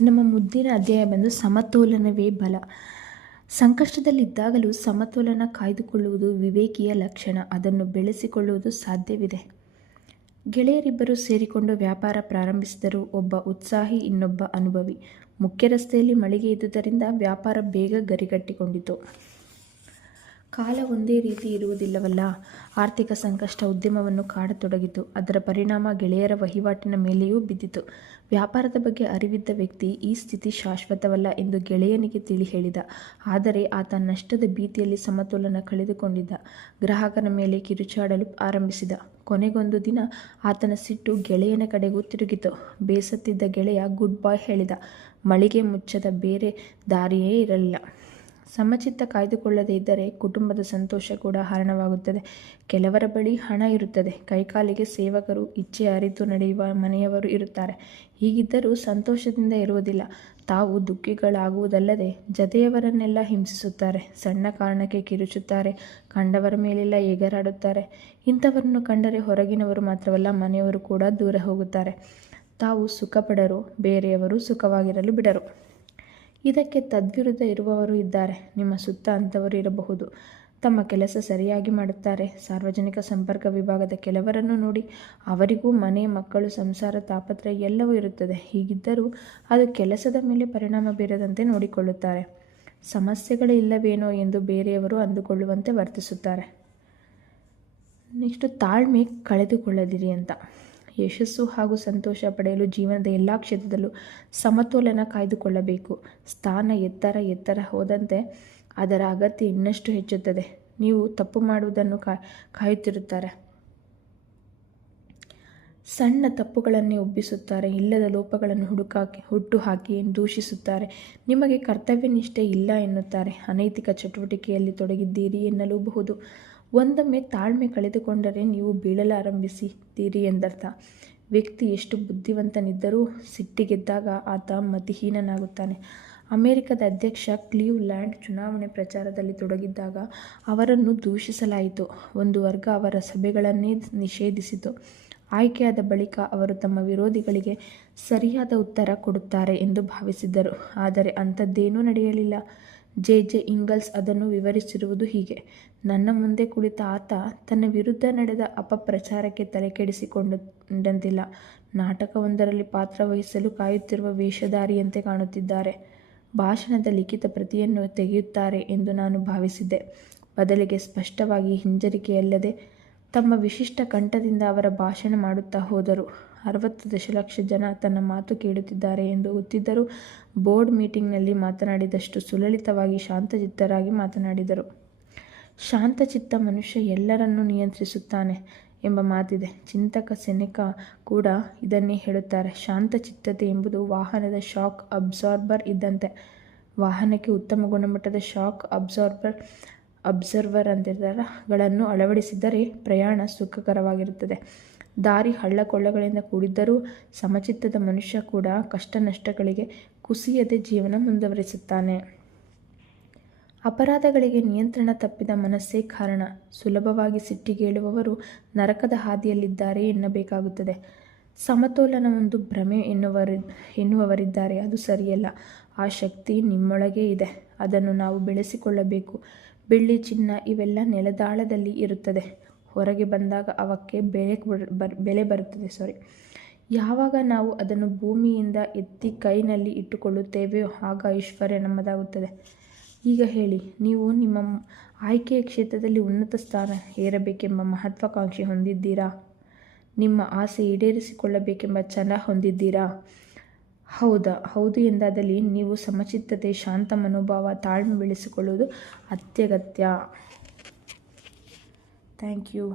ನಮ್ಮ ಮುದ್ದಿನ ಅಧ್ಯಾಯ ಬಂದು ಸಮತೋಲನವೇ ಬಲ. ಸಂಕಷ್ಟದಲ್ಲಿದ್ದಾಗಲೂ ಸಮತೋಲನ ಕಾಯ್ದುಕೊಳ್ಳುವುದು ವಿವೇಕಿಯ ಲಕ್ಷಣ. ಅದನ್ನು ಬೆಳೆಸಿಕೊಳ್ಳುವುದು ಸಾಧ್ಯವಿದೆ. ಗೆಳೆಯರಿಬ್ಬರು ಸೇರಿಕೊಂಡು ವ್ಯಾಪಾರ ಪ್ರಾರಂಭಿಸಿದರು. ಒಬ್ಬ ಉತ್ಸಾಹಿ, ಇನ್ನೊಬ್ಬ ಅನುಭವಿ. ಮುಖ್ಯ ರಸ್ತೆಯಲ್ಲಿ ಮಳಿಗೆ ಇದ್ದುದರಿಂದ ವ್ಯಾಪಾರ ಬೇಗ ಗರಿಗಟ್ಟಿಕೊಂಡಿತು. ಕಾಲ ಒಂದೇ ರೀತಿ ಇರುವುದಿಲ್ಲವಲ್ಲ. ಆರ್ಥಿಕ ಸಂಕಷ್ಟ ಉದ್ಯಮವನ್ನು ಕಾಡತೊಡಗಿತು. ಅದರ ಪರಿಣಾಮ ಗೆಳೆಯರ ವಹಿವಾಟಿನ ಮೇಲೆಯೂ ಬಿದ್ದಿತು. ವ್ಯಾಪಾರದ ಬಗ್ಗೆ ಅರಿವಿದ್ದ ವ್ಯಕ್ತಿ ಈ ಸ್ಥಿತಿ ಶಾಶ್ವತವಲ್ಲ ಎಂದು ಗೆಳೆಯನಿಗೆ ತಿಳಿ ಹೇಳಿದ. ಆದರೆ ಆತ ನಷ್ಟದ ಭೀತಿಯಲ್ಲಿ ಸಮತೋಲನ ಕಳೆದುಕೊಂಡಿದ್ದ. ಗ್ರಾಹಕನ ಮೇಲೆ ಕಿರುಚಾಡಲು ಆರಂಭಿಸಿದ. ಕೊನೆಗೊಂದು ದಿನ ಆತನ ಸಿಟ್ಟು ಗೆಳೆಯನ ಕಡೆಗೂ ತಿರುಗಿತು. ಬೇಸತ್ತಿದ್ದ ಗೆಳೆಯ ಗುಡ್ ಬಾಯ್ ಹೇಳಿದ. ಮಳಿಗೆ ಮುಚ್ಚದ ಬೇರೆ ದಾರಿಯೇ ಇರಲಿಲ್ಲ. ಸಮಚಿತ್ತ ಕಾಯ್ದುಕೊಳ್ಳದೇ ಇದ್ದರೆ ಕುಟುಂಬದ ಸಂತೋಷ ಕೂಡ ಹರಣವಾಗುತ್ತದೆ. ಕೆಲವರ ಬಳಿ ಹಣ ಇರುತ್ತದೆ, ಕೈಕಾಲಿಗೆ ಸೇವಕರು, ಇಚ್ಛೆ ಅರಿತು ನಡೆಯುವ ಮನೆಯವರು ಇರುತ್ತಾರೆ. ಹೀಗಿದ್ದರೂ ಸಂತೋಷದಿಂದ ಇರುವುದಿಲ್ಲ. ತಾವು ದುಃಖಿಗಳಾಗುವುದಲ್ಲದೆ ಜತೆಯವರನ್ನೆಲ್ಲ ಹಿಂಸಿಸುತ್ತಾರೆ. ಸಣ್ಣ ಕಾರಣಕ್ಕೆ ಕಿರುಚುತ್ತಾರೆ. ಕಂಡವರ ಮೇಲೆಲ್ಲ ಎಗರಾಡುತ್ತಾರೆ. ಇಂಥವರನ್ನು ಕಂಡರೆ ಹೊರಗಿನವರು ಮಾತ್ರವಲ್ಲ, ಮನೆಯವರು ಕೂಡ ದೂರ ಹೋಗುತ್ತಾರೆ. ತಾವು ಸುಖಪಡರು, ಬೇರೆಯವರು ಸುಖವಾಗಿರಲು ಬಿಡರು. ಇದಕ್ಕೆ ತದ್ವಿರುದ್ಧ ಇರುವವರು ಇದ್ದಾರೆ. ನಿಮ್ಮ ಸುತ್ತ ಅಂಥವರು ಇರಬಹುದು. ತಮ್ಮ ಕೆಲಸ ಸರಿಯಾಗಿ ಮಾಡುತ್ತಾರೆ. ಸಾರ್ವಜನಿಕ ಸಂಪರ್ಕ ವಿಭಾಗದ ಕೆಲವರನ್ನು ನೋಡಿ. ಅವರಿಗೂ ಮನೆ, ಮಕ್ಕಳು, ಸಂಸಾರ, ತಾಪತ್ರಯ ಎಲ್ಲವೂ ಇರುತ್ತದೆ. ಹೀಗಿದ್ದರೂ ಅದು ಕೆಲಸದ ಮೇಲೆ ಪರಿಣಾಮ ಬೀರದಂತೆ ನೋಡಿಕೊಳ್ಳುತ್ತಾರೆ. ಸಮಸ್ಯೆಗಳೇ ಇಲ್ಲವೇನೋ ಎಂದು ಬೇರೆಯವರು ಅಂದುಕೊಳ್ಳುವಂತೆ ವರ್ತಿಸುತ್ತಾರೆ. ನೆಕ್ಸ್ಟು ತಾಳ್ಮೆ ಕಳೆದುಕೊಳ್ಳದಿರಿ ಅಂತ. ಯಶಸ್ಸು ಹಾಗೂ ಸಂತೋಷ ಪಡೆಯಲು ಜೀವನದ ಎಲ್ಲ ಕ್ಷೇತ್ರದಲ್ಲೂ ಸಮತೋಲನ ಕಾಯ್ದುಕೊಳ್ಳಬೇಕು. ಸ್ಥಾನ ಎತ್ತರ ಹೋದಂತೆ ಅದರ ಅಗತ್ಯ ಇನ್ನಷ್ಟು ಹೆಚ್ಚುತ್ತದೆ. ನೀವು ತಪ್ಪು ಮಾಡುವುದನ್ನು ಕಾಯುತ್ತಿರುತ್ತಾರೆ. ಸಣ್ಣ ತಪ್ಪುಗಳನ್ನೇ ಉಬ್ಬಿಸುತ್ತಾರೆ. ಇಲ್ಲದ ಲೋಪಗಳನ್ನು ಹುಟ್ಟು ಹಾಕಿ ದೂಷಿಸುತ್ತಾರೆ. ನಿಮಗೆ ಕರ್ತವ್ಯ ನಿಷ್ಠೆ ಇಲ್ಲ ಎನ್ನುತ್ತಾರೆ. ಅನೈತಿಕ ಚಟುವಟಿಕೆಯಲ್ಲಿ ತೊಡಗಿದ್ದೀರಿ ಎನ್ನಲೂಬಹುದು. ಒಂದೊಮ್ಮೆ ತಾಳ್ಮೆ ಕಳೆದುಕೊಂಡರೆ ನೀವು ಬೀಳಲಾರಂಭಿಸಿದ್ದೀರಿ ಎಂದರ್ಥ. ವ್ಯಕ್ತಿ ಎಷ್ಟು ಬುದ್ಧಿವಂತನಿದ್ದರೂ ಸಿಟ್ಟಿಗೆದ್ದಾಗ ಆತ ಮತಿಹೀನನಾಗುತ್ತಾನೆ. ಅಮೆರಿಕದ ಅಧ್ಯಕ್ಷ ಕ್ಲೀವ್ಲ್ಯಾಂಡ್ ಚುನಾವಣೆ ಪ್ರಚಾರದಲ್ಲಿ ತೊಡಗಿದ್ದಾಗ ಅವರನ್ನು ದೂಷಿಸಲಾಯಿತು. ಒಂದು ವರ್ಗ ಅವರ ಸಭೆಗಳನ್ನೇ ನಿಷೇಧಿಸಿತು. ಆಯ್ಕೆಯಾದ ಬಳಿಕ ಅವರು ತಮ್ಮ ವಿರೋಧಿಗಳಿಗೆ ಸರಿಯಾದ ಉತ್ತರ ಕೊಡುತ್ತಾರೆ ಎಂದು ಭಾವಿಸಿದ್ದರು. ಆದರೆ ಅಂಥದ್ದೇನೂ ನಡೆಯಲಿಲ್ಲ. ಜೆ ಇಂಗಲ್ಸ್ ಅದನ್ನು ವಿವರಿಸಿರುವುದು ಹೀಗೆ. ನನ್ನ ಮುಂದೆ ಕುಳಿತ ಆತ ತನ್ನ ವಿರುದ್ಧ ನಡೆದ ಅಪಪ್ರಚಾರಕ್ಕೆ ತಲೆಕೆಡಿಸಿಕೊಂಡಂತಿಲ್ಲ. ನಾಟಕವೊಂದರಲ್ಲಿ ಪಾತ್ರವಹಿಸಲು ಕಾಯುತ್ತಿರುವ ವೇಷಧಾರಿಯಂತೆ ಕಾಣುತ್ತಿದ್ದಾರೆ. ಭಾಷಣದ ಲಿಖಿತ ಪ್ರತಿಯನ್ನು ತೆಗೆಯುತ್ತಾರೆ ಎಂದು ನಾನು ಭಾವಿಸಿದ್ದೆ. ಬದಲಿಗೆ ಸ್ಪಷ್ಟವಾಗಿ ಹಿಂಜರಿಕೆಯಲ್ಲದೆ ತಮ್ಮ ವಿಶಿಷ್ಟ ಕಂಠದಿಂದ ಅವರ ಭಾಷಣ ಮಾಡುತ್ತಾ ಹೋದರು. 60 ದಶಲಕ್ಷ ಜನ ತನ್ನ ಮಾತು ಕೇಳುತ್ತಿದ್ದಾರೆ ಎಂದು ಗೊತ್ತಿದ್ದರೂ ಬೋರ್ಡ್ ಮೀಟಿಂಗ್ನಲ್ಲಿ ಮಾತನಾಡಿದಷ್ಟು ಸುಲಲಿತವಾಗಿ ಶಾಂತಚಿತ್ತರಾಗಿ ಮಾತನಾಡಿದರು. ಶಾಂತಚಿತ್ತ ಮನುಷ್ಯ ಎಲ್ಲರನ್ನೂ ನಿಯಂತ್ರಿಸುತ್ತಾನೆ ಎಂಬ ಮಾತಿದೆ. ಚಿಂತಕ ಸೆನೆಕಾ ಕೂಡ ಇದನ್ನೇ ಹೇಳುತ್ತಾರೆ. ಶಾಂತಚಿತ್ತತೆ ಎಂಬುದು ವಾಹನದ ಶಾಕ್ ಅಬ್ಸಾರ್ಬರ್ ಇದ್ದಂತೆ. ವಾಹನಕ್ಕೆ ಉತ್ತಮ ಗುಣಮಟ್ಟದ ಶಾಕ್ ಅಬ್ಸರ್ವರ್ ಗಳನ್ನು ಅಳವಡಿಸಿದರೆ ಪ್ರಯಾಣ ಸುಖಕರವಾಗಿರುತ್ತದೆ. ದಾರಿ ಹಳ್ಳಕೊಳ್ಳಗಳಿಂದ ಕೂಡಿದ್ದರೂ ಸಮಚಿತ್ತದ ಮನುಷ್ಯ ಕೂಡ ಕಷ್ಟ ನಷ್ಟಗಳಿಗೆ ಕುಸಿಯದೆ ಜೀವನ ಮುಂದುವರಿಸುತ್ತಾನೆ. ಅಪರಾಧಗಳಿಗೆ ನಿಯಂತ್ರಣ ತಪ್ಪಿದ ಮನಸ್ಸೇ ಕಾರಣ. ಸುಲಭವಾಗಿ ಸಿಟ್ಟಿಗೇಳುವವರು ನರಕದ ಹಾದಿಯಲ್ಲಿದ್ದಾರೆ ಎನ್ನಬೇಕಾಗುತ್ತದೆ. ಸಮತೋಲನ ಒಂದು ಭ್ರಮೆ ಎನ್ನುವವರಿದ್ದಾರೆ. ಅದು ಸರಿಯಲ್ಲ. ಆ ಶಕ್ತಿ ನಿಮ್ಮೊಳಗೇ ಇದೆ. ಅದನ್ನು ನಾವು ಬೆಳೆಸಿಕೊಳ್ಳಬೇಕು. ಬೆಳ್ಳಿ, ಚಿನ್ನ ಇವೆಲ್ಲ ನೆಲದಾಳದಲ್ಲಿ ಇರುತ್ತದೆ. ಹೊರಗೆ ಬಂದಾಗ ಅವಕ್ಕೆ ಬೆಲೆ ಬರುತ್ತದೆ. ಯಾವಾಗ ನಾವು ಅದನ್ನು ಭೂಮಿಯಿಂದ ಎತ್ತಿ ಕೈನಲ್ಲಿ ಇಟ್ಟುಕೊಳ್ಳುತ್ತೇವೆಯೋ ಆಗ ಐಶ್ವರ್ಯ ನಮ್ಮದಾಗುತ್ತದೆ. ಈಗ ಹೇಳಿ, ನೀವು ನಿಮ್ಮ ಆಯ್ಕೆಯ ಕ್ಷೇತ್ರದಲ್ಲಿ ಉನ್ನತ ಸ್ಥಾನ ಏರಬೇಕೆಂಬ ಮಹತ್ವಾಕಾಂಕ್ಷೆ ಹೊಂದಿದ್ದೀರಾ? ನಿಮ್ಮ ಆಸೆ ಈಡೇರಿಸಿಕೊಳ್ಳಬೇಕೆಂಬ ಛಲ ಹೊಂದಿದ್ದೀರಾ? ಹೌದು ಎಂದಾದಲ್ಲಿ ನೀವು ಸಮಚಿತ್ತತೆ, ಶಾಂತ ಮನೋಭಾವ, ತಾಳ್ಮೆ ಬೆಳೆಸಿಕೊಳ್ಳುವುದು ಅತ್ಯಗತ್ಯ. Thank you.